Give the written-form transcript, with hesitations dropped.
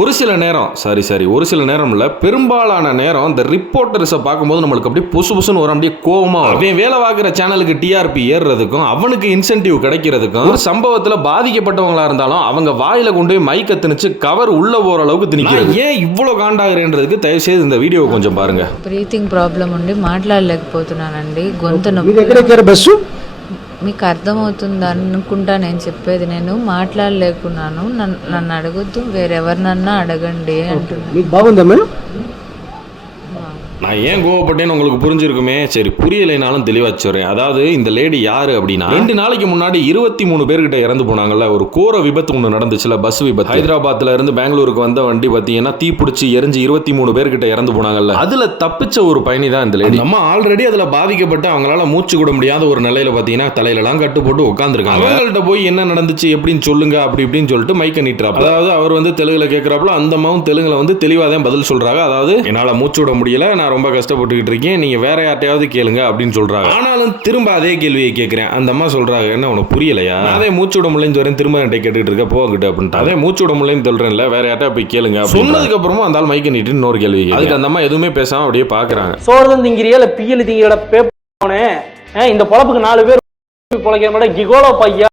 ஒரு சில நேரம் இல்லை, பெரும்பாலான நேரம் இந்த ரிப்போர்ட்டர்ஸை பார்க்கும்போது நம்மளுக்கு அப்படியே புசுன்னு வரும், அப்படியே கோவமா. அவன் வேலை பார்க்குற சேனலுக்கு டிஆர்பி ஏறுறதுக்கும் அவனுக்கு இன்சென்டிவ் கிடைக்கிறதுக்கும் ஒரு சம்பவத்தில் பாதிக்கப்பட்டவங்களா இருந்தாலும் அவங்க வாயில கொண்டு போய் மைக்க திணிச்சு கவர் உள்ள போற அளவுக்கு திணிக்கிறது. ஏன் இவ்வளோ காண்டாகிறேன்றதுக்கு தயவு செய்து இந்த வீடியோவை கொஞ்சம் பாருங்க. బ్రీతింగ్ ప్రాబ్లం ఉండి మాట్లాడలేకపోతున్నానండి, గొంతు నొప్పి. మీకు అర్థమవుతుంది అనుకుంటా నేను చెప్పేది. నేను మాట్లాడలేకున్నాను, నన్ను అడగొద్దు, వేరెవరినన్నా అడగండి అంటున్నాను. మీకు బాగుందా మేడం? நான் ஏன் கோவப்பட்டேன்னு உங்களுக்கு புரிஞ்சிருக்குமே. சரி, புரியலைனாலும் தெளிவா சொல்றேன். அதாவது இந்த லேடி யாரு அப்படின்னா, 2 நாளைக்கு முன்னாடி 23 பேர்கிட்ட இறந்து போனாங்கல்ல. ஒரு கோர விபத்து ஒன்று நடந்துச்சுல, பஸ் விபத்து. ஹைதராபாத்ல இருந்து பெங்களூருக்கு வந்த வண்டி பார்த்தீங்கன்னா தீப்பிடிச்சு எரிஞ்சு 23 பேர்கிட்ட இறந்து போனாங்கல்ல. அதுல தப்பிச்ச ஒரு பயணி தான் இந்த லேடி. நம்ம ஆல்ரெடி அதுல பாதிக்கப்பட்டு அவங்களால மூச்சு கூட முடியாத ஒரு நிலையில பாத்தீங்கன்னா தலையிலலாம் கட்டு போட்டு உட்காந்துருக்காங்க. அவங்கள்ட்ட போய் என்ன நடந்துச்சு எப்படின்னு சொல்லுங்க அப்படி இப்படின்னு சொல்லிட்டு மைக்க நீட்டுறாரு. அதாவது அவர் வந்து தெலுங்குல கேட்கிறாப்புல, அந்த அம்மாவும் தெலுங்குல வந்து தெளிவா தான் பதில் சொல்றாங்க. அதாவது என்னால மூச்சு விட முடியல, நான் ரொம்ப கஷ்டப்பட்டுக்கிட்டு இருக்கேன், நீங்க வேற யார்ட்டையாவது கேளுங்க அப்படின்னு சொல்றாங்க. ஆனாலும் திரும்ப அதே கேள்வியை கேட்கிறேன். அந்த அம்மா சொல்றாங்க, என்ன உனக்கு புரியலையா? அதே மூச்சு விட முடியலன்னு சொல்றேன், திரும்ப என்கிட்ட கேட்டுட்டு இருக்க போகிட்டு அப்படின்ட்டு. அதே மூச்சு விட முடியலன்னு சொல்றேன்ல, வேற யார்ட்டா போய் கேளுங்க. சொன்னதுக்கு அப்புறமா அந்த ஆள் மைக்க நீட்டு இன்னொரு கேள்வி. அதுக்கு அந்த அம்மா எதுவுமே பேசாம அப்படியே பாக்குறாங்க. சோறு திங்கிறியா இல்ல பியல் திங்கிற பேப்போனே, இந்த பொழப்புக்கு 4 பேர் பொழைக்கிற மாதிரி கிகோலோ பையா